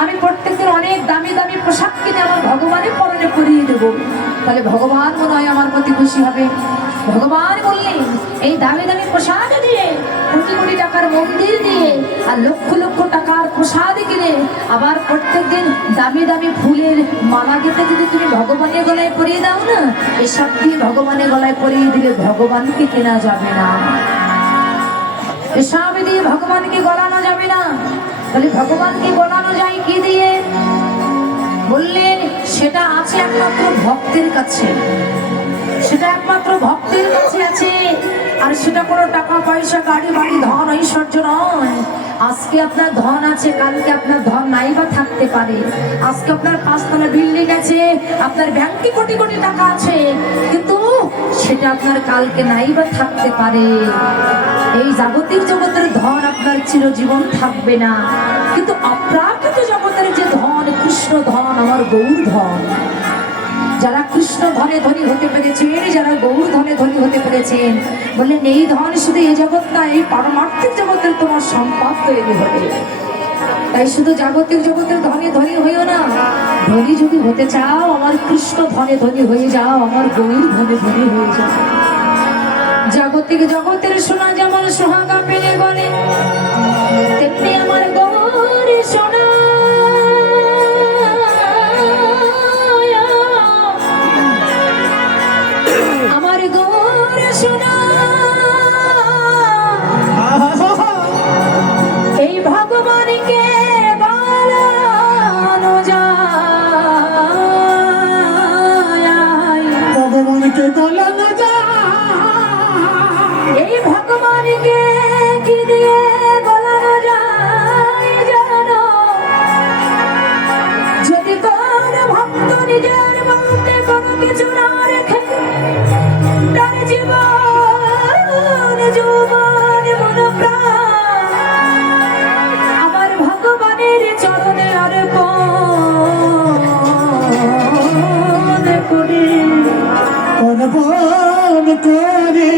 আমি প্রত্যেকদিন অনেক দামি দামি পোশাক কিনে আমার ভগবানের পরনে পরিয়ে দেব, তাহলে ভগবান মনে হয় আমার প্রতি খুশি হবে। ভগবান বললেন এই দামি দামি পোশাক দিয়ে, কোটি কোটি টাকার মন্দির দিয়ে, আর লক্ষ লক্ষ টাকার প্রসাদ কিনে আবার প্রত্যেকদিন দামি দামি ফুলের মালা গেঁথে যদি তুমি ভগবানের গলায় পরিয়ে দাও না, এসব দিয়ে ভগবানের গলায় পরিয়ে দিলে ভগবানকে কেনা যাবে না, এসব দিয়ে ভগবানকে গলানো যাবে না। তাহলে ভগবানকে গলানো যায় কি দিয়ে? বললেন সেটা আছে একমাত্র ভক্তের কাছে, সেটা একমাত্র ভক্তের কাছে আছে। আর সেটা কোনো টাকা পয়সা গাড়ি বাড়ি ধন ঐশ্বর্য নয়। আজকে আপনার ধন আছে, কালকে আপনার ধন নাই বা থাকতে পারে। আজকে আপনার 5 তলা বিল্ডিং আছে, আপনার ব্যাংকে কোটি কোটি টাকা আছে, কিন্তু সেটা আপনার কালকে নাই বা থাকতে পারে। এই জাগতিক জগতের ধন আপনার চিরজীবন থাকবে না, কিন্তু অপ্রাকৃত জগতের যে ধন, কৃষ্ণ ধন, আমার গৌর ধন, যারা কৃষ্ণ ধনে ধনী হতে পেরেছেন, যারা গৌর ধনে ধনী হতে পেরেছেন, বললেন এই ধন শুধু এই জগৎ না, এই পারমার্থিক জগতের তোমার সম্পদ তৈরি হবে। তাই শুধু জাগতিক জগতের ধনে ধনী হইও না, ধনী যদি হতে চাও আমার কৃষ্ণ ধনে ধনী হয়ে যাও, আমার গৌর ধনে ধনী হয়ে যাও। জাগতিক জগতের সোনা যেমন সোহাগা পেলে বলে, তেমনি আমার গৌর সোনা, আমার গৌর সোনা। এই ভগবানকে গলানো যায়, ভগবানকে গলানো যায়, এই ভগবানকে কি দিয়ে গলানো যায় জানো? যদি কোন ভক্ত নিজের মধ্যে কোনো কিছু না রেখে তার জীবন যৌবন মন প্রাণ আমার ভগবানের চরণে অর্পণ করে, অর্পণ করে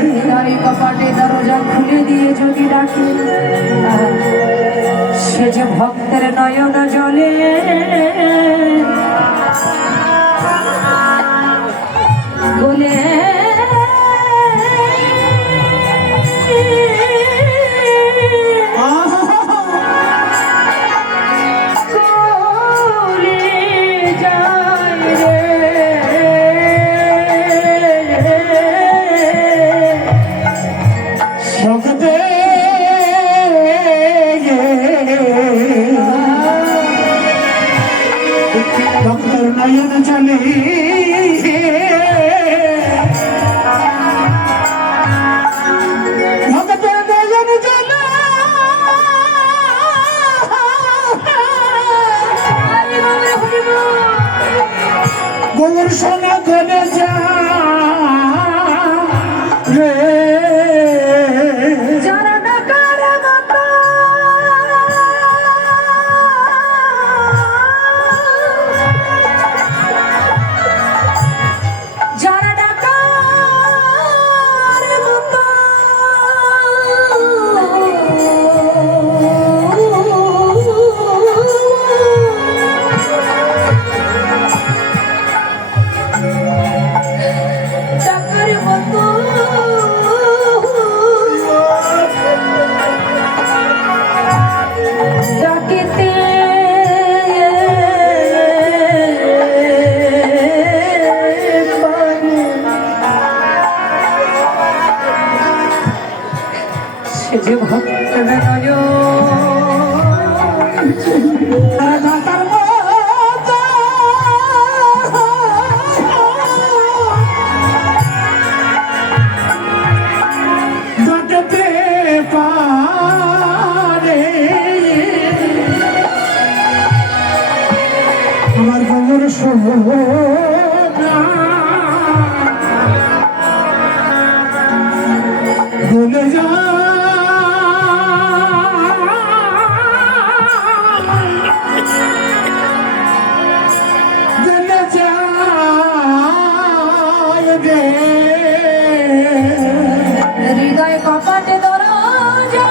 হৃদয় কপাটে দরজা খুলে দিয়ে যদি ডাকে, সে যে ভক্তের নয়ন জলে বলে ভক্তের নয়ন চলে গৌর সোনা করে যা রে, যারা ডাকার মতো যারা ডাকার মতো ডাকিতে সে যে ভক্তের নয়ন ডাকতে পারে আমার গৌর সোনা বলে যা হৃদয় কপাটে দরজা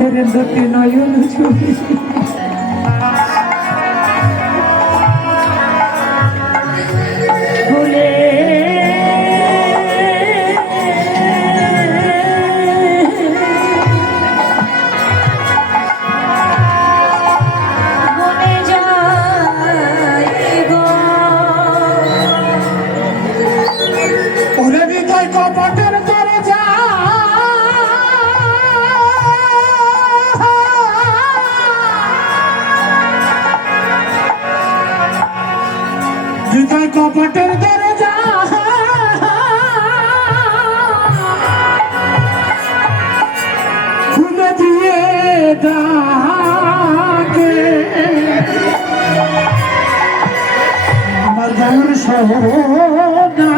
ভক্তের দুটি নয়ন ছুটি ভুলে কপটের দরজা হৃদয় কপটের দরজা খুলে দিয়ে ডাকে আমার গৌর সোনা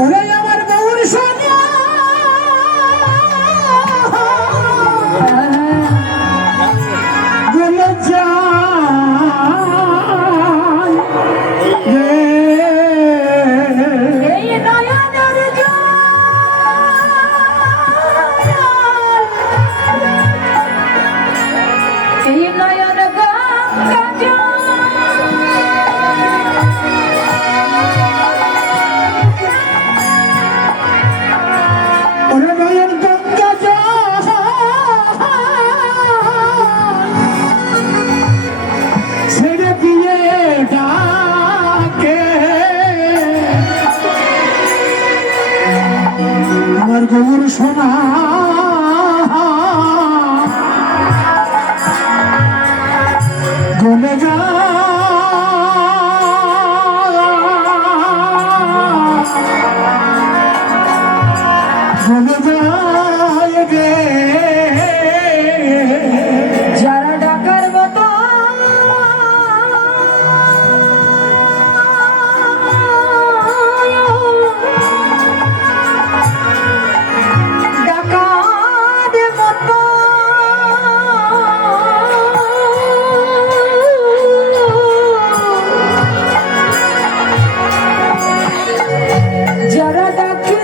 ওরে আমার গৌর সোনা বলে যায় এই নয়নের এই নয়ন গঙ্গা ওরে নয়ন গঙ্গা ছেড়ে দিয়ে ডাকে আমার গৌর সোনা গলে যা যারা ডাকার মতো ডাকার মতো যারা ডাকতে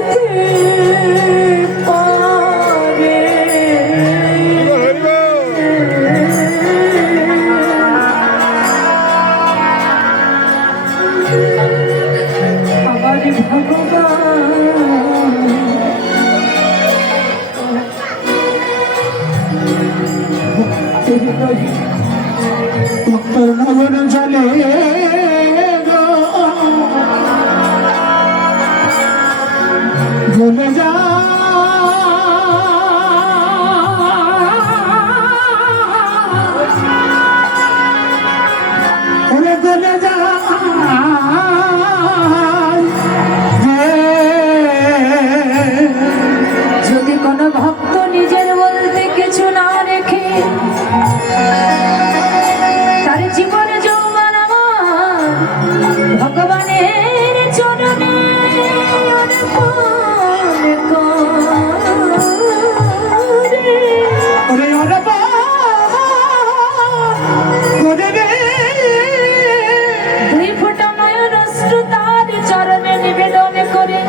উত্তর নগর জলে গলে যা ওরে গলে যা যদি কোনো ভক্ত নিজের বলতে কিছু না রেখে তার জীবনে যৌবন আমার ভগবানের চরণে দুই ফোঁটা নয়ন অশ্রু তার চরণে নিবেদন করে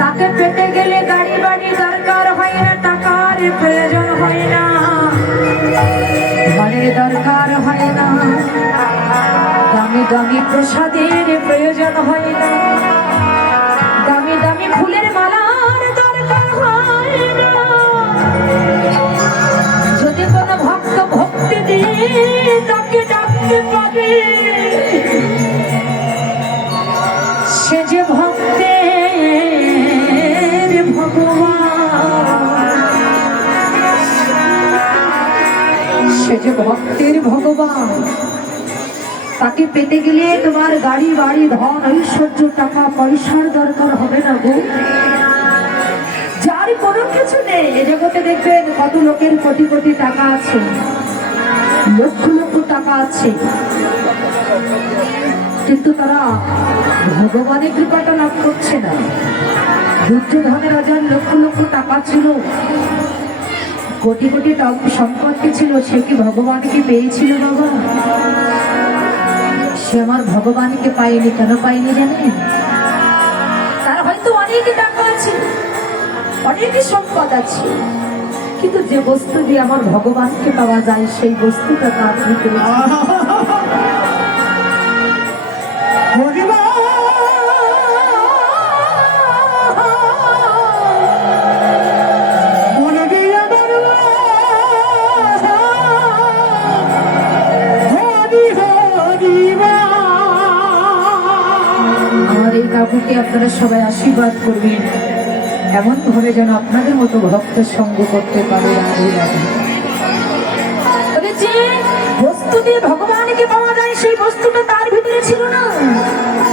তাকে পেতে গেলে গাড়ি বাড়ি দরকার হয় না, টাকার প্রয়োজন হয় না, ঘরের দরকার হয় না, দামি দামি প্রসাদের প্রয়োজন হয় না, দামি দামি ফুলের মালার দরকার হয় না। যদি কোনো ভক্ত ভক্তি দিয়ে তাকে ডাকতে পারে সে যে ভক্তের ভগবান, সে যে ভক্তের ভগবান। তাকে পেতে গেলে তোমার গাড়ি বাড়ি ধন ঐশ্বর্য টাকা পয়সার দরকার হবে না গো। যার কোনো কিছু নেই এ জগতে দেখবেন কত লোকের কোটি কোটি টাকা আছে, লক্ষ লক্ষ টাকা আছে, কিন্তু তারা ভগবানের কৃপাটা লাভ করছে না। দুর্যোধনের রাজার লক্ষ লক্ষ টাকা ছিল, কোটি কোটি সম্পত্তি ছিল, সে কি ভগবানকে পেয়েছিল বাবা? সে আমার ভগবানকে পাইনি। কেন পাইনি জানেন? তার হয়তো অনেক অনেক টাকা আছে, অনেক সম্পদ আছে, কিন্তু যে বস্তু দিয়ে আমার ভগবানকে পাওয়া যায় সেই বস্তুটা তার ভিতরে আমার এই কাকুকে আপনারা সবাই আশীর্বাদ করবেন, এমন ভাবে যেন আপনাদের মতো ভক্ত সঙ্গ করতে পারে। যে বস্তু দিয়ে ভগবানকে পাওয়া যায় সেই বস্তুটা তার ভিতরে ছিল না।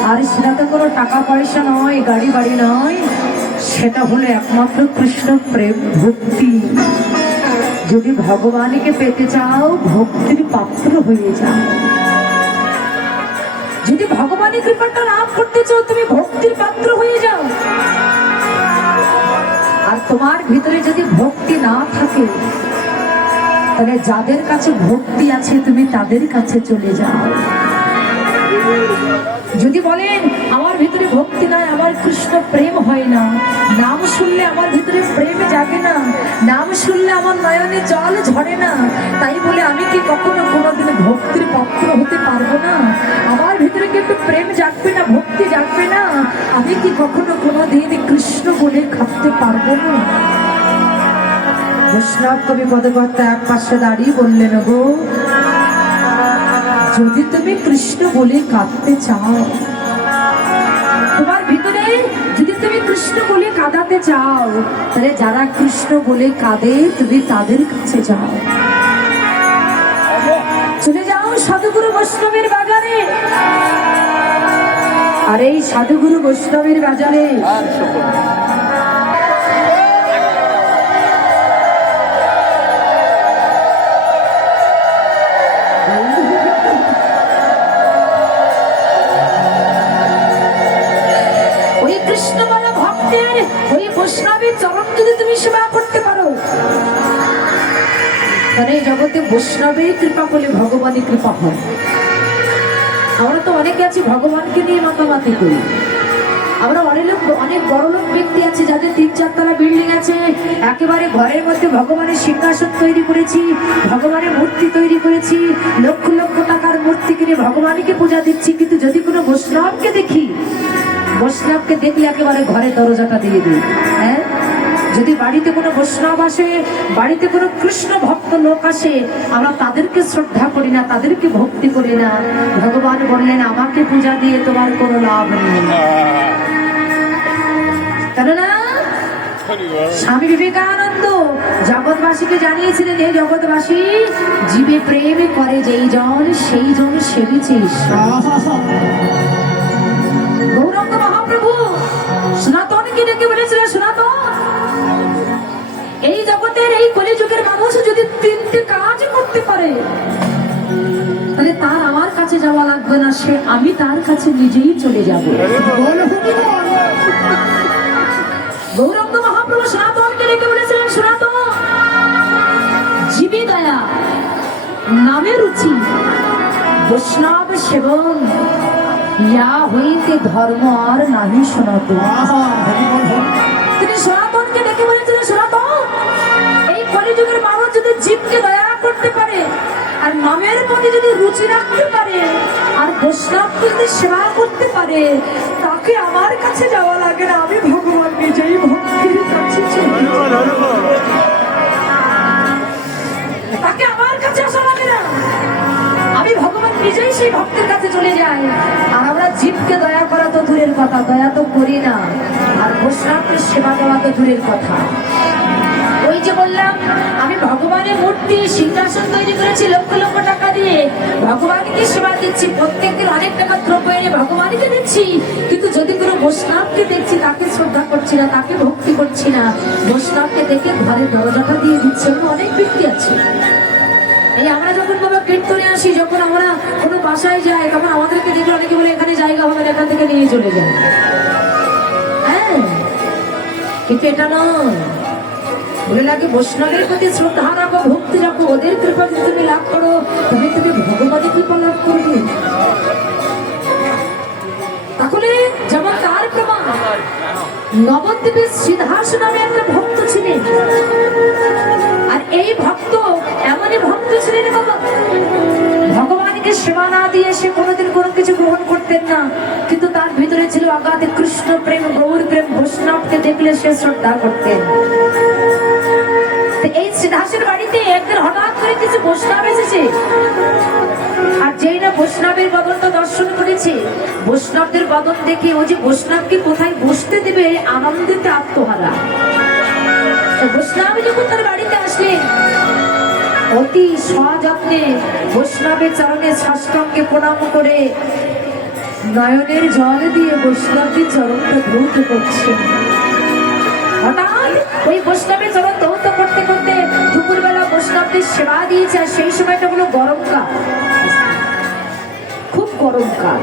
আর সেটা তো কোনো টাকা পয়সা নয়, গাড়ি বাড়ি নয়, সেটা হলো একমাত্র কৃষ্ণ প্রেম ভক্তি। যদি ভগবানকে পেতে চাও ভক্তির পাত্র হয়ে যাও। যদি ভগবানের কৃপাটা লাভ করতে চাও তুমি ভক্তির পাত্র হয়ে যাও। আর তোমার ভিতরে যদি ভক্তি না থাকে তাহলে যাদের কাছে ভক্তি আছে তুমি তাদের কাছে চলে যাও। যদি বলেন আমার ভিতরে ভক্তি নাই, আমার কৃষ্ণ প্রেম হয় না, নাম শুনলে আমার ভিতরে প্রেম জাগে না, নাম শুনলে আমার নয়নে জল ঝরে না, তাই বলে আমি কি কখনো কোনোদিন ভক্তির পাত্র হতে পারবো না? আমার ভিতরে কিন্তু প্রেম জাগবে না, ভক্তি জাগবে না, আমি কি কখনো কোনোদিন কৃষ্ণ বলে খাটতে পারবো না? বৈষ্ণব কবি পদকর্তা এক পাশে দাঁড়িয়ে বললেন, গো যদি তুমি কৃষ্ণ বলে কাঁদতে চাও, তোমার ভিতরে যদি তুমি কৃষ্ণ বলে কাঁদাতে চাও, তাহলে যারা কৃষ্ণ বলে কাঁদে তুমি তাদের কাছে যাও। চলে যাও সাধুগুরু বৈষ্ণবের বাজারে। আর এই সাধুগুরু বৈষ্ণবের বাজারে বৈষ্ণবের চরণ যদি তুমি সেবা করতে পারো, তাহলে এই জগতে বৈষ্ণবের কৃপা বলে ভগবানের কৃপা হয়। আমরা তো অনেকে আছি ভগবানকে নিয়ে মাতামাতি করি। আমরা অনেক বড় লোক ব্যক্তি আছে যাদের 3-4 তলা বিল্ডিং আছে, একেবারে ঘরের মধ্যে ভগবানের সিংহাসন তৈরি করেছি, ভগবানের মূর্তি তৈরি করেছি, লক্ষ লক্ষ টাকার মূর্তি কিনে ভগবানকে পূজা দিচ্ছি, কিন্তু যদি কোনো বৈষ্ণবকে দেখি, বৈষ্ণবকে দেখলে একেবারে ঘরের দরজাটা দিয়ে দিই। হ্যাঁ, যদি বাড়িতে কোনো বৈষ্ণব আসে, বাড়িতে কোনো কৃষ্ণ ভক্ত লোক আসে, আমরা তাদেরকে শ্রদ্ধা করি না, তাদেরকে ভক্তি করি না। ভগবান বললেন আমাকে পূজা দিয়ে তোমার কোনো লাভ নেই। কেননা স্বামী বিবেকানন্দ জগৎবাসীকে জানিয়েছিলেন, হে জগৎবাসী, জীবে প্রেম করে যেই জন সেই জন সেবিছে ঈশ্বর। গৌরাঙ্গ মহাপ্রভু সনাতনকে ডেকে বলেছিলেন, সনাতন, এই জগতের এই কলিযুগের মানুষ যদি 3টে কাজ করতে পারে তাহলে তার আমার কাছে যাওয়া লাগবে না, সে আমি তার কাছে নিজেই চলে যাব। গৌরাঙ্গ মহাপ্রভু সনাতনকে ডেকে বলেছিলেন, সনাতন, জীবে দয়া, নামে রুচি, বৈষ্ণব সেবন, ইয়া হইতে ধর্ম আর নাহি সনাতন। তিনি সনাতনকে ডেকে বলেছিলেন, সনাতন, এই কলিযুগের মানুষ যদি জীবকে দয়া করতে পারে আর নামের প্রতি যদি রুচি রাখতে পারে আর বৈষ্ণবকে যদি সেবা করতে পারে, তাকে আমার কাছে যাওয়া লাগে না, আমি ভগবান নিজেই ভক্তির কাছে চলি। তাকে আমার কাছে আসা লাগে না, আমি ভগবান নিজেই সেই ভক্তের কাছে চলে যাই। আর আমরা জীবকে দয়া করা তো দূরের কথা, দয়া তো করি না, আর বৈষ্ণবকে সেবা দেওয়া তো দূরের কথা। ওই যে বললাম, আমি ভগবানের মূর্তি সিংহাসন তৈরি করেছি লক্ষ লক্ষ টাকা দিয়ে, ভগবানকে সেবা দিচ্ছি, প্রত্যেকদিন অনেক টাকা দ্রব্য এনে ভগবানকে দিচ্ছি, কিন্তু যদি কোনো বৈষ্ণবকে দেখছি তাকে শ্রদ্ধা করছি না, তাকে ভক্তি করছি না, বৈষ্ণবকে দেখে ঘরের দরজাটা দিয়ে দিচ্ছে। অনেক ব্যক্তি আছে, এই আমরা যখন বাবা কীর্তনে আসি, যখন আমরা কোনো বাসায় যাই, তখন আমাদেরকে দেখে অনেকে বলে এখানে জায়গা হবে না, এখান থেকে নিয়ে চলে যায়। হ্যাঁ, কিন্তু এটা নয়, বলে লাগে বৈষ্ণবের প্রতি শ্রদ্ধা রাখো, ভক্তি রাখো, ওদের কৃপা যদি তুমি লাভ করো তবে তুমি ভগবানের কৃপা লাভ করবে। তাহলে যেমন তার প্রমাণ নবদ্বীপের শ্রীধাস নামে একটা ভক্ত ছিলেন। আর এই ভক্ত এমনই ভক্ত ছিলেন বাবা, ভগবানকে সেবা না দিয়ে সে কোনোদিন কোনো কিছু গ্রহণ করতেন না, কিন্তু তার ভিতরে ছিল অগাধ কৃষ্ণ প্রেম, গৌর প্রেম। বৈষ্ণবকে দেখলে সে শ্রদ্ধা করতেন। তো এই শ্রীধাসের বাড়িতে একদিন হঠাৎ করে কিছু বৈষ্ণব এসেছে, আর যেই না বৈষ্ণবের বদনটা দর্শন করেছে, বৈষ্ণবদের বদন দেখে ওই যে বৈষ্ণবকে কোথায় বসতে দেবে আনন্দিতে আত্মহারা। বৈষ্ণব যখন তার বাড়িতে আসলেন, অতি সযত্নে বৈষ্ণবের চরণে সাষ্টাঙ্গে প্রণাম করে নয়নের জল দিয়ে বৈষ্ণবদের চরণটা ধৌত করছেন। হঠাৎ ওই বৈষ্ণবের চরণ ধৌত করতে করতে দুপুরবেলা বৈষ্ণবদের সেবা দিয়েছে। আর সেই সময়টা হলো গরমকাল, খুব গরমকাল।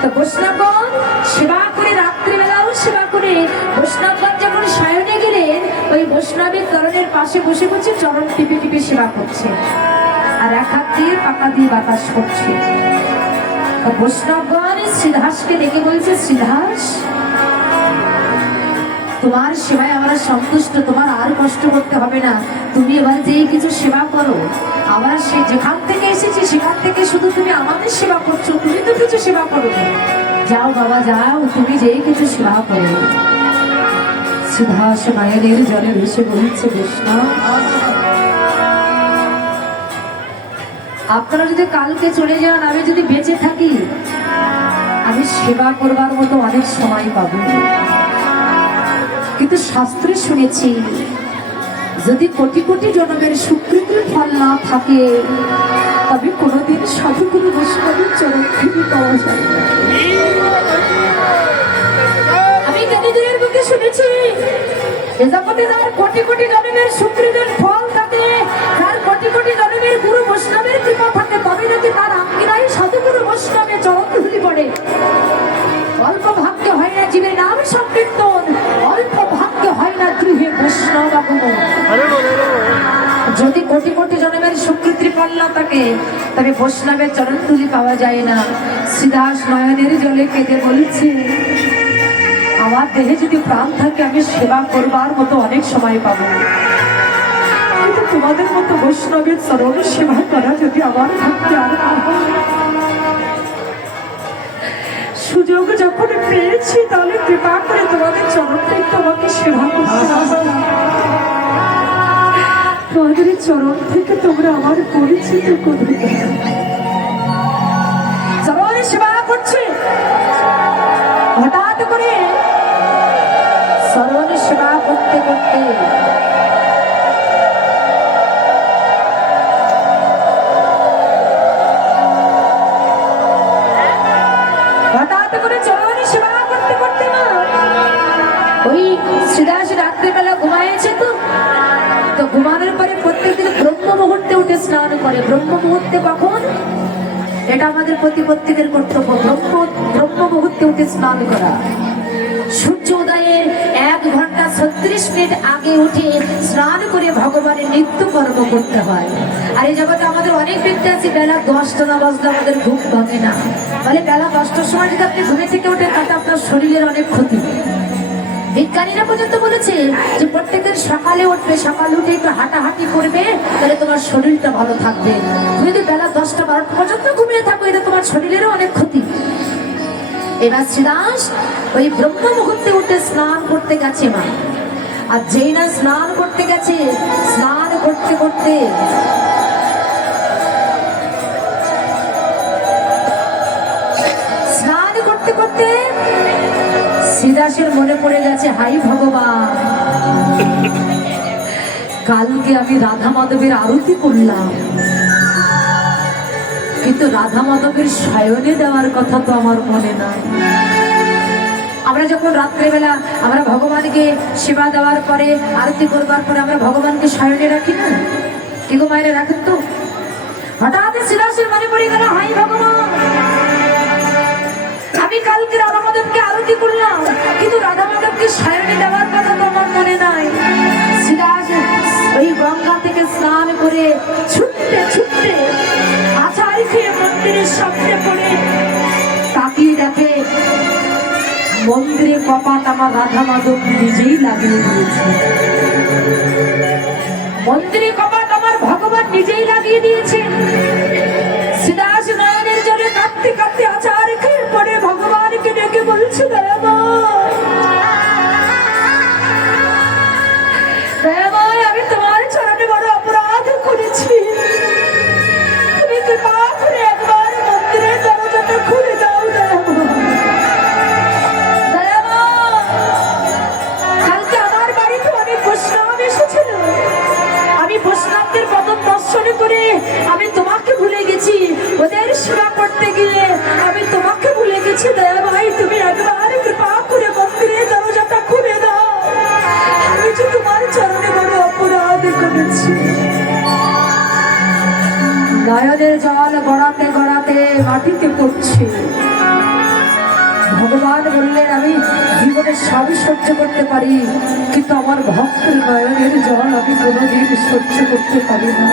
তো বৈষ্ণবগণ সেবা করে, রাত্রিবেলাও সেবা করে বৈষ্ণবগণ যখন সায়নে গেলেন, ওই বৈষ্ণবের চরণের পাশে বসে বসে চরণ টিপে টিপে সেবা করছে, আর এক হাত দিয়ে পাকা দিয়ে বাতাস করছে। তো বৈষ্ণবগণ শ্রীধাসকে ডেকে বলছে, শ্রীধাস, তোমার সেবায় আমরা সন্তুষ্ট, তোমার আর কষ্ট করতে হবে না, তুমি এবার যেই কিছু সেবা করো। আবার সে যেখান থেকে এসেছি সেখান থেকে শুধু তুমি আমাদের সেবা করছো, তুমি তো কিছু সেবা করো। যাও বাবা যাও, তুমি যেই কিছু সেবা করো। শ্রীধাস নয়নের জলে ভেসে বলছে, বৈষ্ণব, আপনারা যদি কালকে চলে যান, আমি যদি বেঁচে থাকি, আমি সেবা করবার মতো অনেক সময় পাবো। কিন্তু শাস্ত্রে শুনেছি, যদি কোটি কোটি জন্মের সুকৃতির ফল না থাকে, তবে কোনোদিন সাধুগুরু বৈষ্ণবের চরণ থেকে পাওয়া যায় না। আমি জ্ঞানীদের মুখে শুনেছি, এ জগতে যার কোটি কোটি জন্মের সুকৃতির ফল থাকে, যার কোটি কোটি জন্মের গুরু বৈষ্ণবের কৃপা থাকে, তবে নাকি তার আঙ্গিনায় সাধুগুরু বৈষ্ণবের চরণ ধুলি পড়ে। অল্প ভাগ্য হয় না জীবের নাম সংকীর্তন, অল্প ভাগ্য হয় না গৃহে বৈষ্ণব আগমন। যদি কোটি কোটি জন্মের সুকৃতির ফল না থাকে, তবে বৈষ্ণবের চরণ তুলি পাওয়া যায় না। শ্রীদাস নয়নের জলে কেঁদে বলছে, আমার দেহে যদি প্রাণ থাকে, আমি সেবা করবার মতো অনেক সময় পাবো, কিন্তু তোমাদের মতো বৈষ্ণবের চরণ সেবা করা যদি আমার ভাগ্যে আর না হয়। সুযোগ যখন পেয়েছি, তাহলে কৃপা করে তোমাদের চরণটাই তোমাকে সেবা করতে হবে। তোমাদের চরণ থেকে তোমরা আমার পরিচিত করে চরণ সেবা করছে। হঠাৎ করে চরণ সেবা করতে করতে ওই শ্রীদাস রাত্রিবেলা ঘুমাইছে, তো ঘুমানোর পরে প্রত্যেকদিন ব্রহ্ম মুহূর্তে উঠে স্নান করে। ব্রহ্ম মুহূর্তে কখন? এটা আমাদের প্রত্যেকের কর্তব্য, ব্রহ্ম মুহূর্তে উঠে স্নান করা। সূর্য উদয়ের 1 ঘন্টা 36 মিনিট আগে উঠে স্নান করে ভগবানের নিত্য কর্ম করতে হয়। আর এই জগতে আমাদের অনেক ব্যক্তি আছে, বেলা 10টা না বাজলে আমাদের ঘুম ভাঙে না। তাহলে বেলা 10টার সময় যদি আপনি ঘুমে থেকে ওঠেন, তাতে আপনার শরীরের অনেক ক্ষতি। বিজ্ঞানীরা পর্যন্ত বলেছে যে প্রত্যেকের সকালে উঠবে, সকালে উঠে একটু হাঁটাহাঁটি করবে, তাহলে তোমার শরীরটা ভালো থাকবে। তুমি যদি বেলা 10টা 12টা পর্যন্ত ঘুমিয়ে থাকো, এটা তোমার শরীরেরও অনেক ক্ষতি। এবার শ্রীদাস ওই ব্রহ্ম মুহূর্তে উঠে স্নান করতে গেছে মা। আর যেই না স্নান করতে গেছে, স্নান করতে করতে শ্রীদাসের মনে পড়ে গেছে, হাই ভগবান, কালকে আমি রাধা মাধবের আরতি করলাম, কিন্তু রাধা মাধবের শয়নে দেওয়ার কথা তো আমার মনে নাই। আমরা যখন রাত্রেবেলা আমরা ভগবানকে সেবা দেওয়ার পরে, আরতি করবার পরে আমরা ভগবানকে শয়নে রাখি না? কি গো মায়েরা, রাখেন তো? হঠাৎ শ্রীদাসের মনে পড়ে গেল, হাই ভগবান, আমি কালকে রাধা মাধবকে আরতি করলাম, কিন্তু রাধা মাধবকে শয়নে দেওয়ার কথা তো আমার মনে নাই। শ্রীদাস ওই গঙ্গা থেকে স্নান করে ছুটতে ছুটতে আচার খেয়ে মন্দিরের সামনে পড়ে তাকিয়ে দেখে মন্দিরে কপাট আমার রাধা মাধব নিজেই লাগিয়ে দিয়েছে। মন্দিরে কপাট আমার ভগবান নিজেই লাগিয়ে দিয়েছে। শ্রীদাস নয়নের জলে কাঁদতে কাঁদতে আচার খেয়ে পড়ে ভগবানকে ডেকে বলছে, দয়াময় দয়াময়, আমি তোমার চরণে বড় অপরাধ করেছি। তুমি কৃপা করে একবার মন্দিরের দরজাটা খুলে দাও দয়াময়। কালকে আমার বাড়িতে অনেক বৈষ্ণব এসেছিল। আমি বৈষ্ণবদের পদম দর্শন করে আমি তোমাকে ভুলে গেছি। ওদের সেবা করতে গিয়ে আমি তোমাকে ভুলে গেছি। দয়া ভাই, তুমি একবার কৃপা করে মন্দিরের দরজাটা খুলে দাও। আমি যে তোমার চরণে বড় অপরাধ করেছি। নয়নের জল গড়াতে গড়াতে মাটিতে পড়ছে। ভগবান বললেন, আমি জীবনে সবই সহ্য করতে পারি, কিন্তু আমার ভক্তের নয়নের জল আমি কোনোদিন সহ্য করতে পারি না।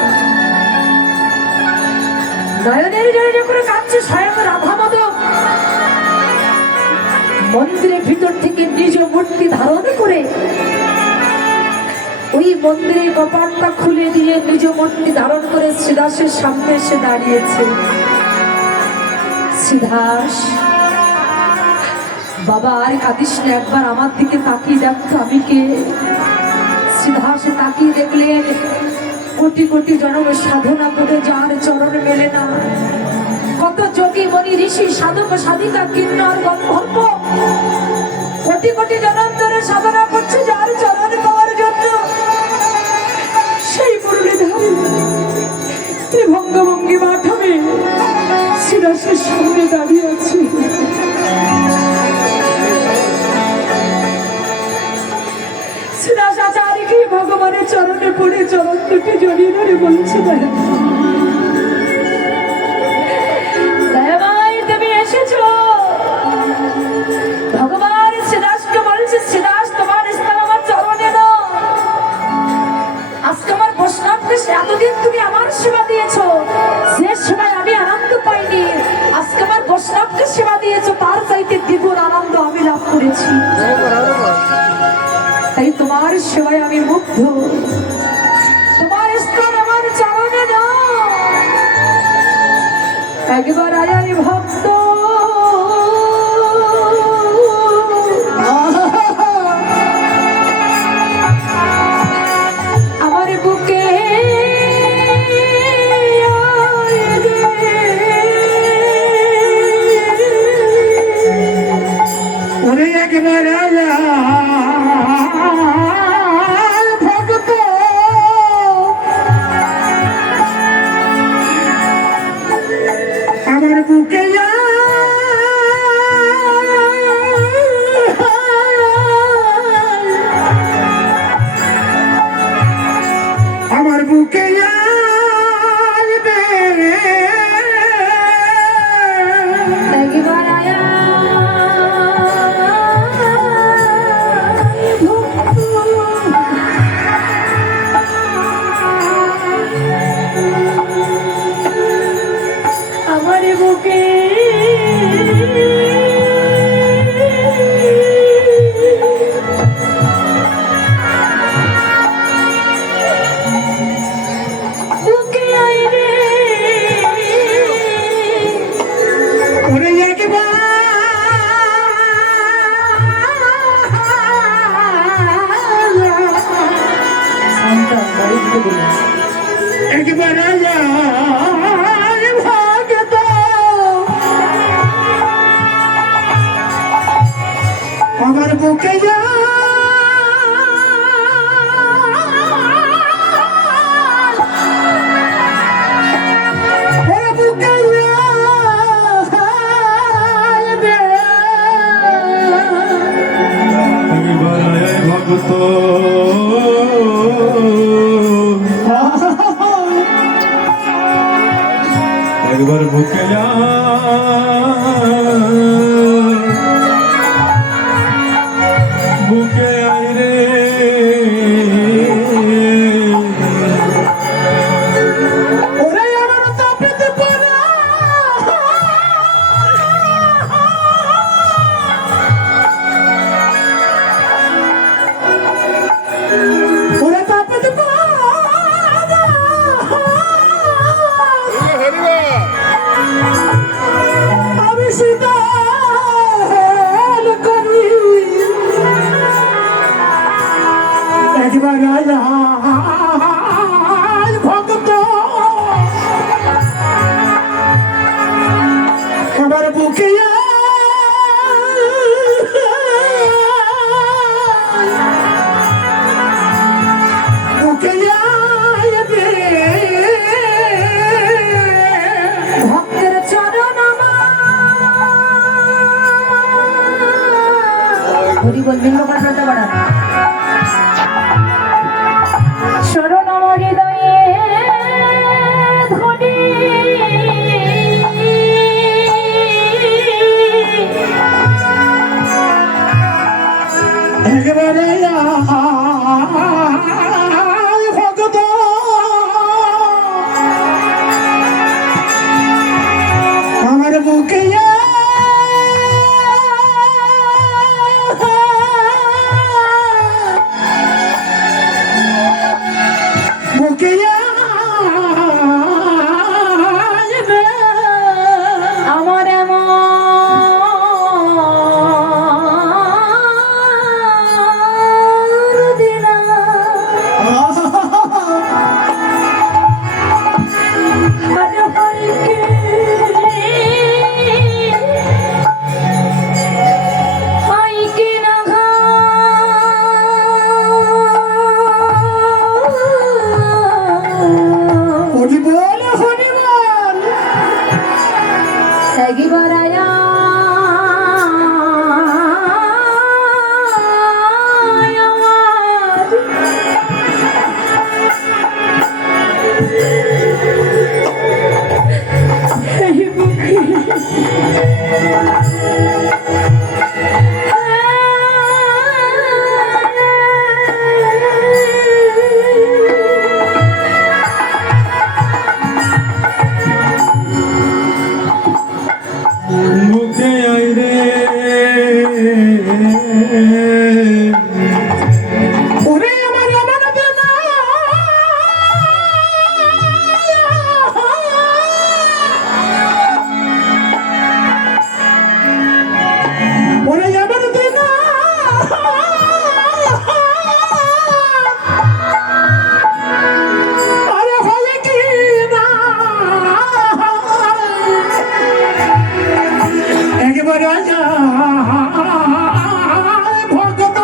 নয়নের জলে যখন কাঁদছে স্বয়ং রাধা মাধব মন্দিরের ভিতর থেকে নিজ মূর্তি ধারণ করে ওই মন্দিরের কপাটটা খুলে দিয়ে নিজ মূর্তি ধারণ করে শ্রীদাসের সামনে এসে দাঁড়িয়েছে। শ্রীদাস, বাবা আর কাঁদিস না, একবার আমার দিকে তাকিয়ে দেখতো আমি কে। শ্রীদাসে তাকিয়ে দেখলেন কোটি কোটি জনমের সাধনা করে যার চরণ মেলে না, কত যোগী মনি ঋষি সাধক সাধিকা কিন্নর গন্ধর্ব কোটি কোটি জনম ধরে সাধনা করছে যার চরণ পাওয়ার জন্য। সেই মুরলীধারী ত্রিভঙ্গভঙ্গি মাধ্যমে শ্রীদাসের সামনে দাঁড়িয়ে আছে। শ্রীদাস আচার্যকে ভগবানের চরণে পড়ে চরণ দুটি জড়িয়ে ধরে বলছে, তুমি এসেছো। ভগবান শ্রীদাসকে বলছে, শ্রীদাস তোমার স্থান আমার চরণে নাও। আজকে আমার বৈষ্ণবকে এতদিন তুমি আমার সেবা দিয়েছো, যে সেবায় আমি আনন্দ পাইনি, আজকে আমার বৈষ্ণবকে সেবা দিয়েছো, তার চাইতে দ্বিগুণ আনন্দ আমি লাভ করেছি। তাই তোমার সেবায় আমি মুগ্ধ। তোমার স্থান আমার চরণে নাও। একবার আয়ারি ভক্ত আমার বুকে ওরে একবার ভক্ত আমার বুকে আমার বুকে আমার বুকে একবার ভক্ত আমার বুকে ভক্ত একবার বুকে বুকে আই রে ওরে আমার তাপেতে পড়া হরি বল লিঙ্গ পাঠাতে পারা শরণ আমার হৃদয়ে ধরি একেবারে ভগত আমার বুকে বুকে আমার মুখে আই রে ওরে আমার আমার দেনা ওরে আমার দেনা আরে হয় কি না একেবারে ভগত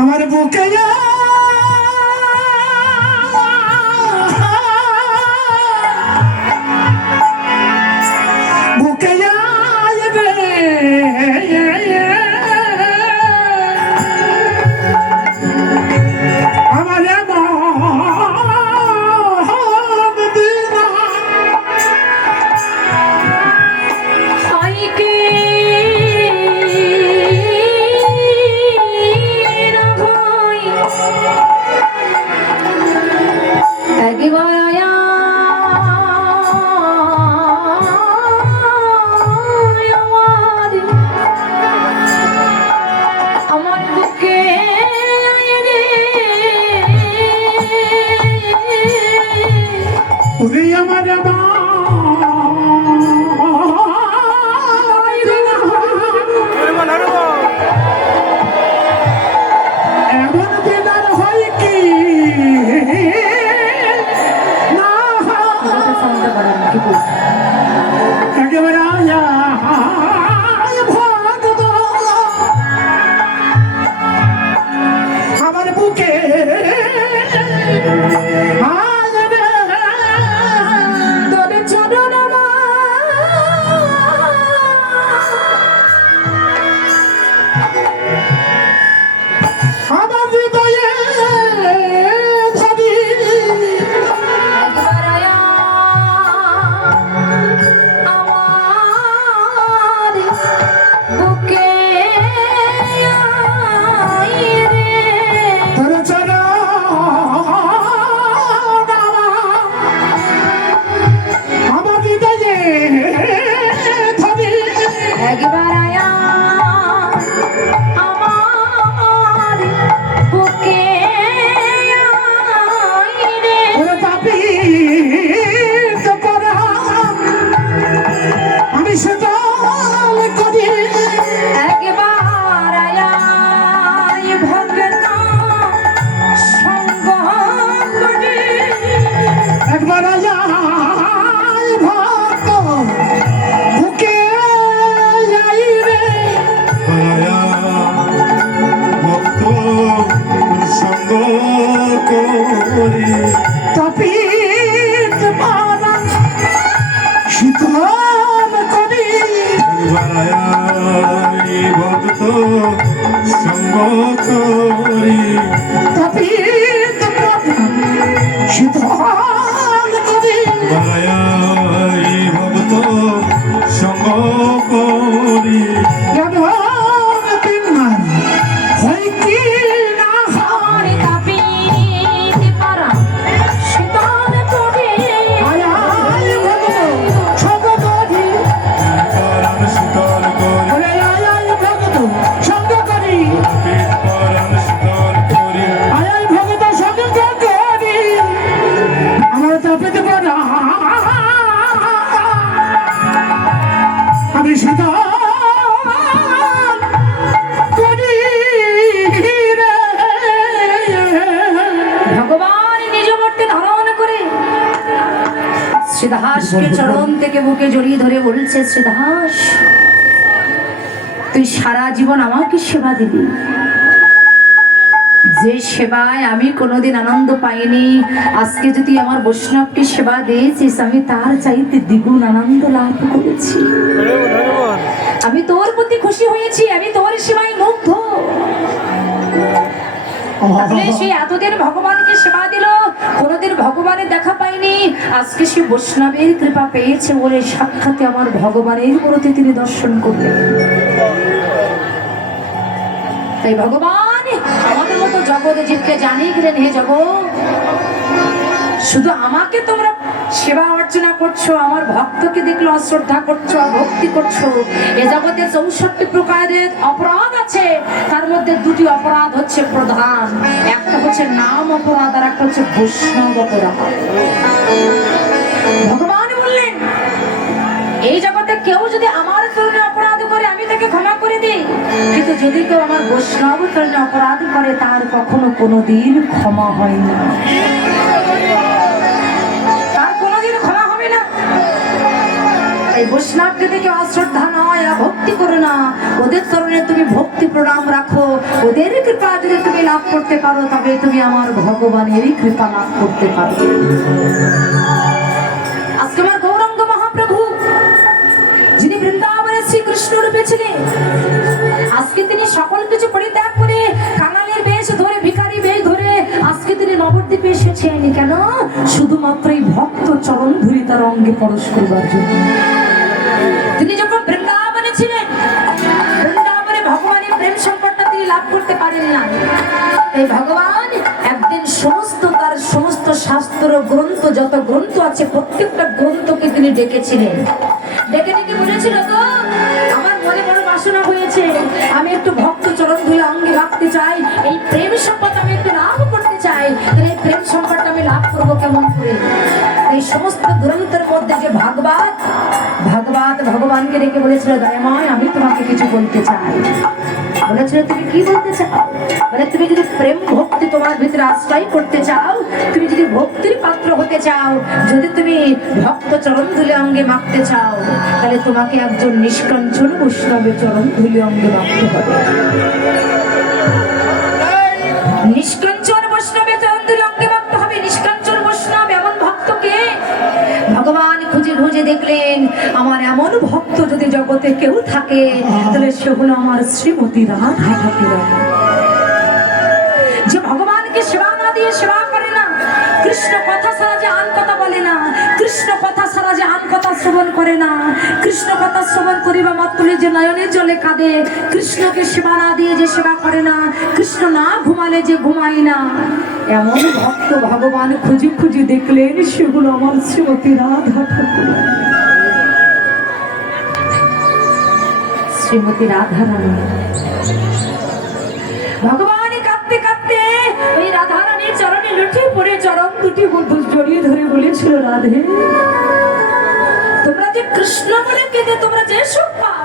আমার বুকে বুকে আমার আমার বুকে ওরে আমার এমন দিদার হয় কি না একেবারে ভগত আমার বুকে তোর চরণ আমার হৃদয়ে ধরি বাড়াই ভক্ত সঙ্গ করি রাধার তিনবার হয় কি না হয় আরে কাপিতে পারা শীতল করে আয় আয় ভগত সঙ্গ করি পরাণ শীতল করি ওরে আয় আয় ভগত সঙ্গ করি পেট পরাণ শীতল করি আয় আয় ভগত সঙ্গ করি আমার তাপেতে পারা আমি সদা করি রে ভগবান নিজ মূর্তি ধারণ করে শ্রীদাসকে চরণ থেকে বুকে জড়িয়ে ধরে বলছে, শ্রীদাস তুই সারা জীবন আমাকে সেবা দিবি, যে সেবায় আমি কোনোদিন আনন্দ পাইনি, আজকে যদি আমার বৈষ্ণবকে সেবা দিয়েছিস আমি তার চাইতে দ্বিগুণ আনন্দ লাভ করেছি। আমি তোর প্রতি খুশি হয়েছি, আমি তোর সেবায় মুগ্ধ। তাহলে সে এতদিন ভগবানকে সেবা দিল, কোনোদিন ভগবানের দেখা পায়নি, আজকে সে বৈষ্ণবের কৃপা পেয়েছে বলে সাক্ষাৎ আমার ভগবানের মূর্তি তিনি দর্শন করলেন। তাই ভগবান আমাদের মতো জগৎ জীবকে জানিয়ে গেলেন, হে জগৎ শুধু আমাকে তোমরা সেবা অর্চনা করছো, আমার ভক্তকে দেখলে অশ্রদ্ধা করছো, ভক্তি করছো। এ জগতে 64 প্রকারের অপরাধ আছে, তার মধ্যে দুটি অপরাধ হচ্ছে প্রধান, একটা হচ্ছে নাম অপরাধ আর একটা হচ্ছে বৈষ্ণব অপরাধ। ভগবান বললেন এই জগতে কেউ যদি আমার চরণে অপরাধ করে আমি তাকে ক্ষমা করে দিই, কিন্তু যদি কেউ আমার বৈষ্ণব চরণে অপরাধ করে তার কখনো কোনোদিন ক্ষমা হয় না, তার কোনোদিন ক্ষমা হবে না। তাই বৈষ্ণবকে দেখে অশ্রদ্ধা নয়, ভক্তি করো না, ওদের চরণে তুমি ভক্তি প্রণাম রাখো, ওদের কৃপা যদি তুমি লাভ করতে পারো তবে তুমি আমার ভগবানেরই কৃপা লাভ করতে পারো। আজকে আমার গৌরাঙ্গ মহাপ্রভু যিনি বৃন্দাবনের শ্রীকৃষ্ণ রূপে ছিলেন, আজকে তিনি সকল কিছু পরিত্যাগ করে কাঙালের বেশ ধরে, ভিখারি বেশ ধরে আজকে তিনি নবদ্বীপে এসেছেন। কেন? শুধুমাত্র এই ভক্ত চরণ ধরি তার অঙ্গে পরশ করবার জন্য। তিনি যখন বৃন্দাবনে ছিলেন, বৃন্দাবনে ভগবানের প্রেম সম্পর্কটা তিনি লাভ করতে পারেন না। এই ভগবান একদিন তার সমস্ত শাস্ত্র গ্রন্থ, যত গ্রন্থ আছে প্রত্যেকটা গ্রন্থকে তিনি ডেকেছিলেন, ডেকে ডেকে বলেছিল, তো আমার মনে বড় বাসনা হয়েছে, আমি একটু ভক্ত চরণ ধুয়ে অঙ্গে রাখতে চাই, এই প্রেম সম্পদ আমি একটু লাভ করতে চাই, তাহলে এই প্রেম সম্পদটা আমি লাভ করবো কেমন করে? এই সমস্ত গ্রন্থের মধ্যে যে ভাগবত ভগবানকে ডেকে বলেছিল, দয়াময় আমি তোমাকে কিছু বলতে চাই। বলেছিল তুমি কি বলতে চাও? বলে তুমি যদি প্রেম ভক্তি তোমার ভিতরে আশ্রয় করতে চাও, তুমি যদি ভক্তির পাত্র হতে চাও, যদি তুমি ভক্ত চরণ ধুলে অঙ্গে মাখতে চাও, তাহলে তোমাকে একজন নিষ্কাঞ্চন বৈষ্ণবের চরণ ধুলে অঙ্গে মাখতে হবে। নিষ্কাঞ্চন বৈষ্ণবের চরণ ধুলে অঙ্গে মাখতে হবে। নিষ্কাঞ্চন বৈষ্ণব এমন ভক্তকে ভগবান খুঁজে খুঁজে দেখলেন, আমার এমন ভক্ত যদি জগতে কেউ থাকে তাহলে সে হলো আমার শ্রীমতী রাধা ঠাকুরানী, যে ভগবানকে সেবা না দিয়ে সেবা করে না, কৃষ্ণ কথা ছাড়া যে আন কথা বলে না, কৃষ্ণ কথা ছাড়া যে আন কথা শ্রবণ করে না, কৃষ্ণ কথা শ্রবণ করিবা মাত্র যে নয়নের জলে কাঁদে, কৃষ্ণকে সেবা না দিয়ে যে সেবা করে না, কৃষ্ণ না ঘুমালে যে ঘুমায় না, এমন ভক্ত ভগবান খুঁজে খুঁজে দেখলেন, সেগুলো আমার শ্রীমতী রাধা ঠাকুর, শ্রীমতী রাধা রানী। ভগবান কাঁদতে কাঁদতে ওই রাধা রানীর চরণে লুটিয়ে পড়ে চরণ দুটি জড়িয়ে ধরে বলেছিল, রাধে তোমরা যে কৃষ্ণ বলে কেঁদে তোমরা যে সুখ পাও,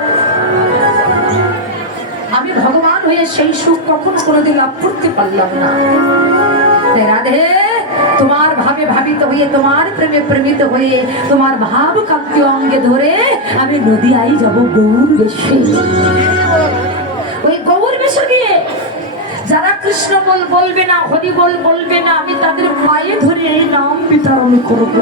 আমি ভগবান হয়ে সেই সুখ কখনো কোনোদিন লাভ করতে পারলাম না। রাধে তোমার ভাবে ভাবিত হয়ে, তোমার প্রেমে প্রেমিত হয়ে, তোমার ভাব কান্তি অঙ্গে ধরে আমি নদিয়ায় যাব গৌর বেশে। ওই গৌর বেশে গিয়ে যারা কৃষ্ণ বলবে না, হরি বলবে না, আমি তাদের পায়ে ধরে এই নাম বিতরণ করবো।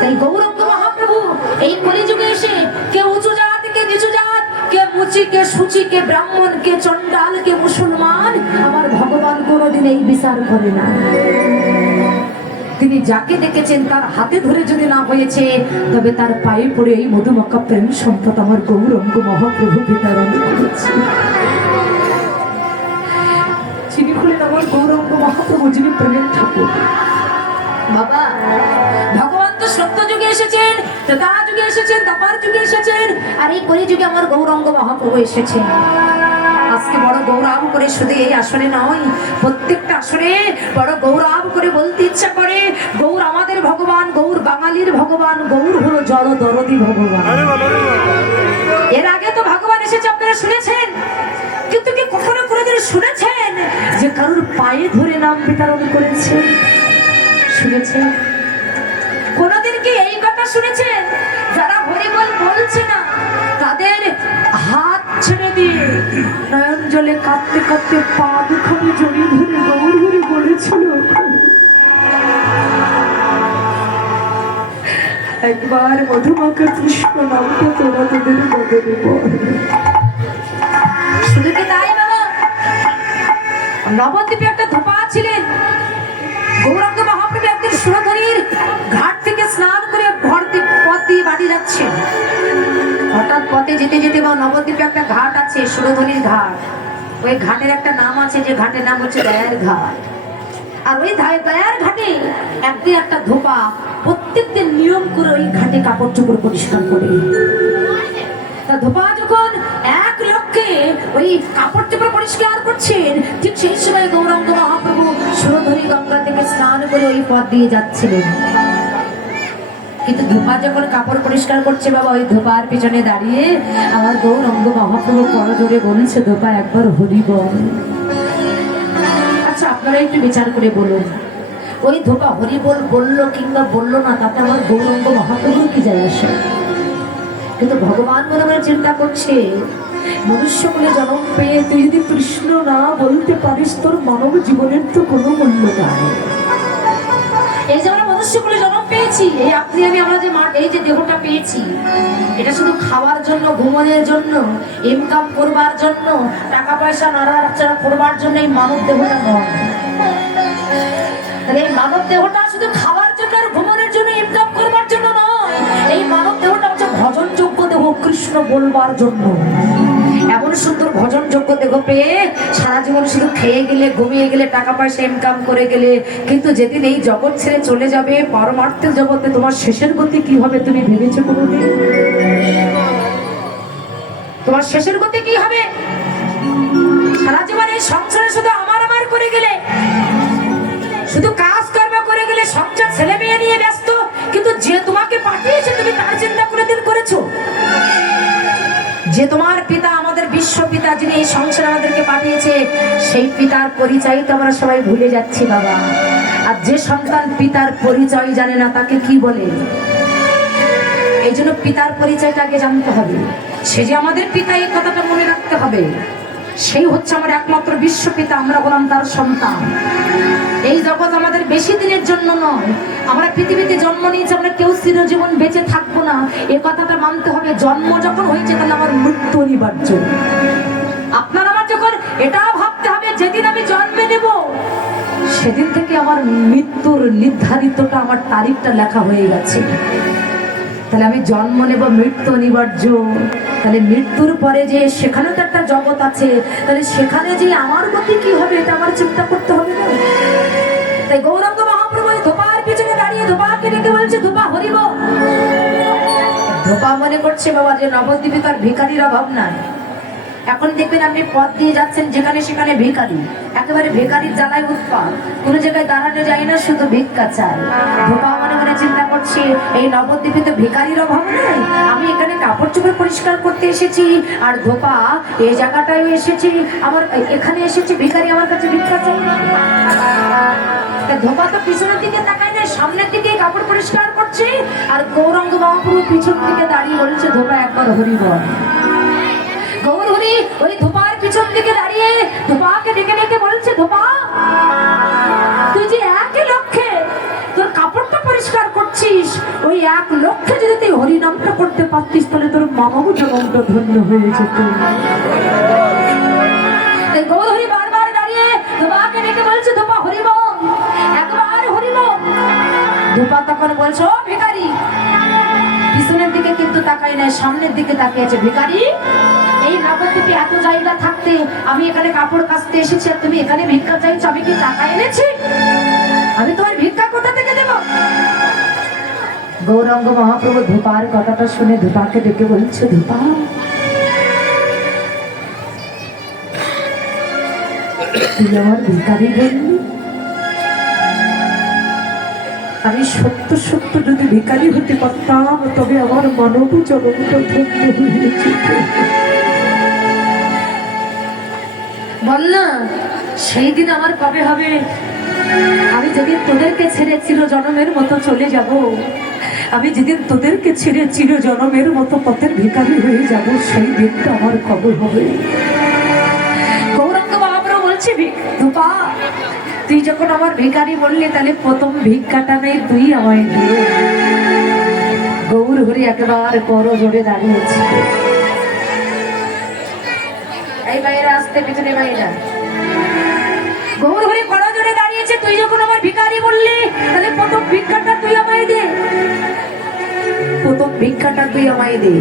তাই গৌরাঙ্গ মহাপ্রভু এই কলিযুগে এসে কে উঁচু জাত, কে নিচু জাত, কে মুচি, কে সুচি, কে ব্রাহ্মণ, কে চণ্ডাল, কে মুসলমান, আমার ভগবান কোনোদিন এই বিচার করে না। তিনি যাকে দেখেছেন তার হাতে ধরে যদি না হয়েছে, তবে তার পায়ে পড়ে এই মধুমাখা প্রেম সম্পদ আমার গৌরাঙ্গ মহাপ্রভু বিতরণ করেছে। যিনি হলেন আমার গৌরাঙ্গ মহাপ্রভু, যিনি প্রেমের ঠাকুর। বাবা, ভগবান তো সত্য যুগে এসেছেন, ত্রেতা যুগে এসেছেন, দ্বাপর যুগে এসেছেন, আর এই কলিযুগে আমার গৌরাঙ্গ মহাপ্রভু এসেছেন। আজকে বড় গৌরব করে শুধু এই আসনে নয়, প্রত্যেকটা আসনে বড় গৌরব করে বলতে ইচ্ছা করে, গৌর আমাদের ভগবান, গৌর বাঙালির ভগবান, গৌর হলো জড় দরদি ভগবান। এর আগে তো ভগবান এসেছে আপনারা শুনেছেন, কিন্তু কি কখনো কোনোদিন শুনেছেন যে কারোর পায়ে ধরে নাম বিতরণ করেছেন? শুনেছেন? কোনদিন কি এই কথা শুনেছেন যারা হরিবল বলছে না তাদের হাত ছেড়ে দিয়ে নয়ন জলে কাঁদতে কাঁদতে পা দুখানে জড়িয়ে ধরে গৌর হরি বলেছিল, একবার মধুমাখা কৃষ্ণ নামটা তোরা তোদের বদলে বল। শুধু কি তাই বাবা, নবদ্বীপে একটা ধোপা ছিলেন, গৌরাঙ্গ মহাপ্রভু একদিন সুরধনীর ঘাট থেকে স্নান করে পথ দিয়ে বাড়ি যাচ্ছেন। হঠাৎ পথে যেতে যেতে বা নবদ্বীপে একটা ঘাট আছে, সুরধনীর ঘাট। ওই ঘাটের একটা নাম আছে, যে ঘাটের নাম হচ্ছে দয়ার ঘাট। আর ওই দয়ার ঘাটে একদিন একটা ধোপা প্রত্যেকদিন নিয়ম করে ওই ঘাটে কাপড় চোপড় পরিষ্কার করে। তা ধোপা যখন এক লক্ষ্যে ওই কাপড় চোপড় পরিষ্কার করছেন, ঠিক সেই সময় গৌরাঙ্গ মহাপ্রভু সুরধনী গঙ্গা থেকে স্নান করে ওই পথ দিয়ে যাচ্ছিলেন। কিন্তু ধোপা যখন কাপড় পরিষ্কার করছে বাবা, ওই ধোপার পিছনে দাঁড়িয়ে আমার গৌরাঙ্গ মহাপ্রভু করজোড়ে বলছে, ধোপা একবার হরি বল। আচ্ছা আপনারা একটু বিচার করে বলুন, ওই ধোপা হরি বল বললো কিংবা বললো না, তাতে আমার গৌরাঙ্গ মহাপ্রভুর কি যায় আসে? কিন্তু ভগবান মনে মনে চিন্তা করছে, মনুষ্য বলে জন্ম পেয়ে তুই যদি কৃষ্ণ না বলতে পারিস, তোর মানব জীবনের তো কোনো মূল্য নাই। এই যে আমরা মনুষ্য বলে জন্ম পেয়েছি, এই আপনি আমি আমরা যে এই যে দেহটা পেয়েছি, এটা শুধু খাওয়ার জন্য, ঘুমানোর জন্য, ইনকাম করবার জন্য, টাকা পয়সা নাড়াচাড়া করবার জন্য এই মানব দেহটা নয়। এই মানব দেহটা শুধু খাওয়ার জন্য আর ঘুমানোর জন্য, ইনকাম করবার জন্য নয়। এই মানব দেহটা হচ্ছে ভজনযোগ্য দেহ, কৃষ্ণ বলবার জন্য। এমন সুন্দর ভজনযোগ্য দেহ পেয়ে সারা জীবন শুধু খেয়ে গেলে, ঘুমিয়ে গেলে, টাকা পয়সা ইনকাম করে গেলে, কিন্তু যেদিন এই জগৎ ছেড়ে চলে যাবে পরমার্থের জগতে, তোমার শেষের গতি কি হবে তুমি ভেবেছো কোনোদিন? তোমার শেষের গতি কি হবে? সারা জীবন এই সংসারে শুধু আমার আমার করে গেলে, শুধু কাজ কর্ম করে গেলে, সংসার ছেলে মেয়ে নিয়ে ব্যস্ত, কিন্তু যে তোমাকে পাঠিয়েছে তুমি তার চিন্তা কোনোদিন করেছো? যে তোমার পিতা, আমাদের বিশ্ব পিতা, যিনি এই সংসারে আমাদেরকে পাঠিয়েছে, সেই পিতার পরিচয় তো আমরা সবাই ভুলে যাচ্ছি বাবা। আর যে সন্তান পিতার পরিচয় জানে না তাকে কি বলে? এই জন্য পিতার পরিচয়টা আগে জানতে হবে। সে যে আমাদের পিতা, এই কথাটা মনে রাখতে হবে। সেই হচ্ছে আমার একমাত্র বিশ্ব পিতা, আমরা হলাম তার সন্তান। এই জগৎ আমাদের বেশি দিনের জন্য নয়। আমরা পৃথিবীতে জন্ম নিয়েছি, আমরা কেউ চিরজীবন বেঁচে থাকবো না, এ কথাটা মানতে হবে। জন্ম যখন হয়েছে তাহলে আমার মৃত্যু অনিবার্য। আপনার আমার যখন এটা ভাবতে হবে, যেদিন আমি জন্মে নেব সেদিন থেকে আমার মৃত্যুর নির্ধারিতটা, আমার তারিখটা লেখা হয়ে গেছে। তাহলে আমি জন্ম নেব, মৃত্যু অনিবার্য। তাহলে মৃত্যুর পরে যে সেখানে তো একটা জগৎ আছে, তাহলে সেখানে যে আমার গতি কি হবে এটা আমার চিন্তা করতে হবে না? তাই গৌরাঙ্গ মহাপ্রভু ধোপার পিছনে দাঁড়িয়ে ধোপাকে ডেকে বলছে, ধোপা হরিব। ধোপা মনে করছে বাবা যে নবদ্বীপে তার ভিখারির অভাব নাই। এখন দেখবেন আপনি পথ দিয়ে যাচ্ছেন, যেখানে সেখানে ভিখারি, একেবারে ভিখারির জ্বালায় উৎপাত, কোনো জায়গায় দাঁড়ানো যায় না, শুধু ভিক্ষা চায়। ধোপা মনে মনে চিন্তা করছে, এই নবদ্বীপে তো ভিখারির অভাব নাই, আমি এখানে কাপড় চোপড় পরিষ্কার করতে এসেছি, আর ধোপা এই জায়গাটায় এসেছি, আমার এখানে এসেছি, ভিখারি আমার কাছে ভিক্ষা চাই। ধোপা তো পিছনের দিকে তাকায় না, সামনের দিকে কাপড় পরিষ্কার করছে, আর গৌরাঙ্গ মহাপ্রভু পিছন দিকে দাঁড়িয়ে বলছে, ধোপা একবার হরি বল। গৌর হরি ওই ধোপার পিছন দিকে দাঁড়িয়ে ধোপাকে ডেকে ডেকে বলছে, ধোপা তুই যে একই লক্ষ্যে তোর কাপড়টা পরিষ্কার করছিস, ওই এক লক্ষ্যে যদি তুই হরি নামটা করতে পারতিস, তাহলে তোর মামাবু জীবনটা ধন্য হয়ে যেত। গৌর হরি বারবার দাঁড়িয়ে ধোপাকে ডেকে বলছে, ধোপা হরি বল, একবার হরি বল। ধোপা তখন বলছো, "ও ভিখারি!" পিছনের দিকে কিন্তু তাকাই নাই, সামনের দিকে তাকিয়েছে। "ভিখারি, এই নবদ্বীপে এত জায়গা থাকতে আমি এখানে কাপড় কাচতে এসেছি, আর তুমি এখানে ভিক্ষা চাইছো? আমি কি টাকা এনেছি? আমি তোমার ভিক্ষা কোথা থেকে দেবো?" গৌরাঙ্গ মহাপ্রভু ধূপার কথাটা শুনে ধূপাকে ডেকে বলছে, ধূপা, তুই আমার ভিখারি বললি? আমি সত্য সত্য যদি ভিখারি হতে পারতাম তবে আমার মানব জগৎটা ধন্য হয়েছে। বল না, সেই দিন আমার কবে হবে? আমি যেদিন তোদেরকে ছেড়ে চিরজনমের মতো চলে যাব, আমি যেদিন তোদেরকে ছেড়ে চিরজনমের মতো পথের ভিখারি হয়ে যাব, সেই দিনটা আমার কবে হবে? গৌরাঙ্গ মহাপ্রভু বলছে, "ধূপা, তুই যখন আমার ভিখারি বললি, তাহলে প্রথম ভিক্ষাটা নেই তুই আমায় দিয়ে।" গৌর হরি একেবারে বড় জোরে দাঁড়িয়েছে। এই বাইরে আসতে, পিছনে বাইরে। গৌর হরি বড় জোরে দাঁড়িয়েছে, তুই যখন আমার ভিখারি বললি, তাহলে প্রথম ভিক্ষাটা তুই আমায় দে। প্রথম ভিক্ষাটা তুই আমায় দে।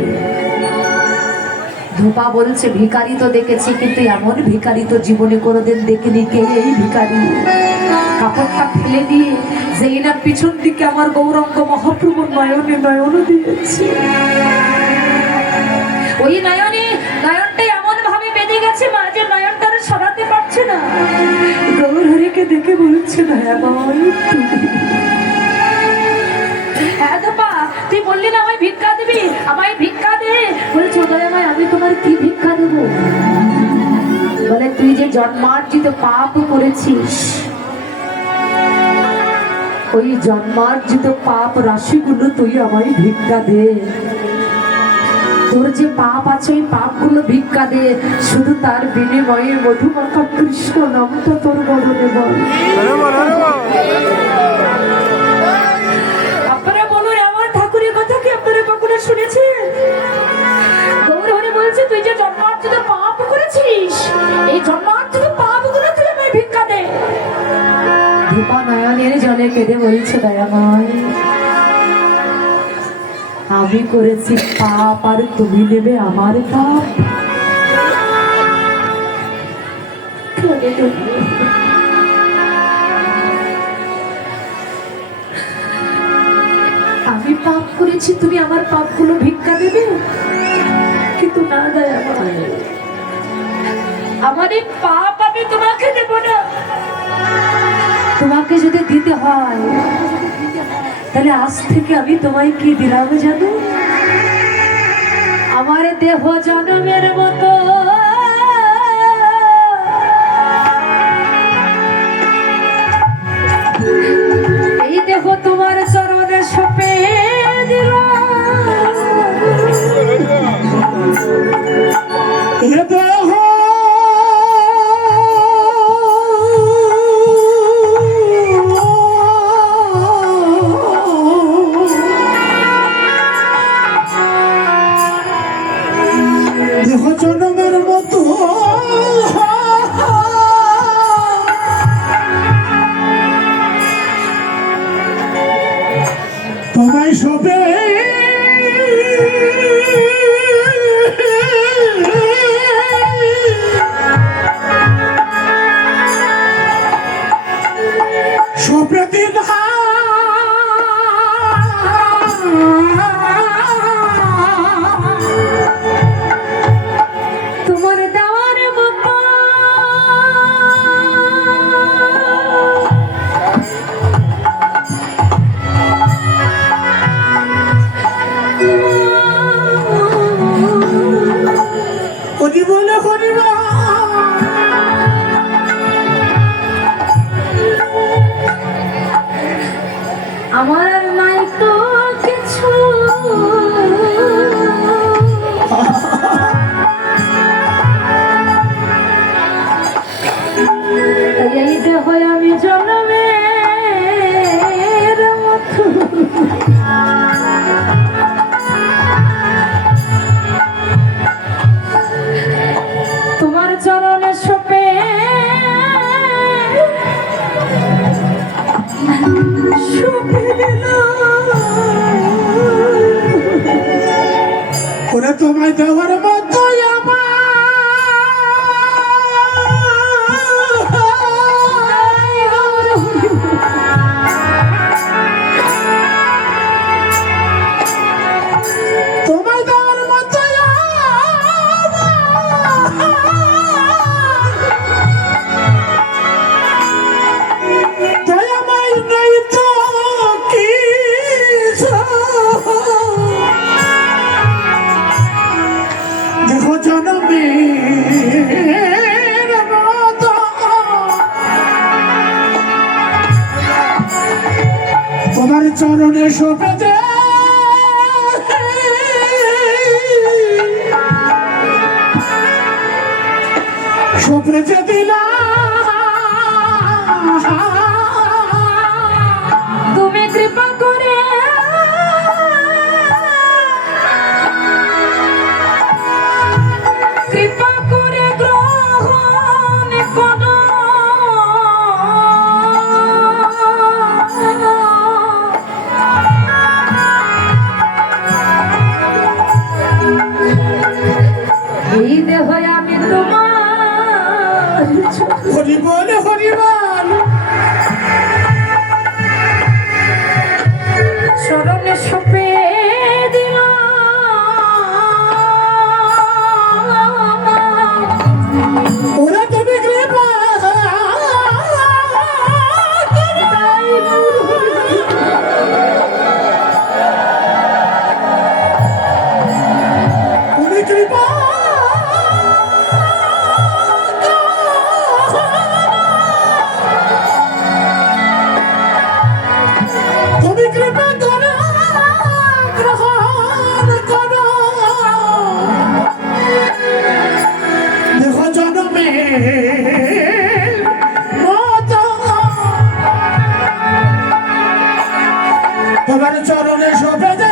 ধূপা বলছে, ভিখারি তো দেখেছি, কিন্তু এমন ভিখারি তো জীবনে কোনোদিন দেখিনি। কে এই ভিখারি? কাপড়টা ফেলে দিয়ে যেই না পিছন দিকে আমার গৌরাঙ্গ মহাপ্রভুর নয়নে নয়ন দিয়েছে, ওই নয়নটা এমন ভাবে বেঁধে গেছে মা, যে নয়নটা আর সরাতে পারছে না। গৌর হরিকে দেখে বলছে, দয়াময় তুমি। হ্যাঁ ধূপা, তুই বললি না আমায় ভিক্ষা দিবি, আমায় ভিক্ষা দে। বলছে, দয়াময় আমি তোমার কি ভিক্ষা দেব? বলে, তুই যে জন্মার্জিত পাপ করেছিস, ওই জন্মার্জিত পাপ রাশিগুলো তুই আমায় ভিক্ষা দে। তোর যে পাপ আছে ওই পাপগুলো ভিক্ষা দে, শুধু তার বিনিময়ে মধুমাখা কৃষ্ণ নামটা তোর বদলে বল। আপনারা বলুন, আমার ঠাকুরের কথা কি আপনারা কখনো শুনেছেন? গৌর হরি বলছে, তুই যে জন্মার্জিত পাপ করেছিস, এই জন্মার্জিত পাপগুলো তুই আমায় ভিক্ষা দে। ধূপা নয়নের জলে কেঁদে বলছে, দয়াময় আমি করেছি পাপ, আর তুমি নেবে আমার পাপ? আমি পাপ করেছি, তুমি আমার পাপগুলো ভিক্ষা দেবে? কিন্তু না দয়াময়, আমার এই পাপ আমি তোমাকে দেব না। তোমাকে যদি দিতে হয়, তাহলে আজ থেকে আমি তোমায় কি দিলাম জানো? আমার দেহ জনমের মতো এই দেহ তোমার চরণে সপে দিলাম। এ দেহ দেহ জনমের মতো তোমায় সবে সপ্রতি তোমার দেওয়ার মতো তোমায় দেওয়ার মতো তোমায় দেওয়ার মতো দয়াময় নেই তো কিছু দেখো জনমের মতো তোমার চরণে শোভে দে শোভে যে দিলা তুমি কৃপা করে কৃপা করে গ্রহণ করো এই দেহ আমি তোমার হরিবল হরিবল চরণে সপে দিল ওরা তুমি কৃপা তুমি কৃপা তুমি কৃপা করো গ্রহণ করো দেখো জনমে মতো তোমার চরণে শোভে দে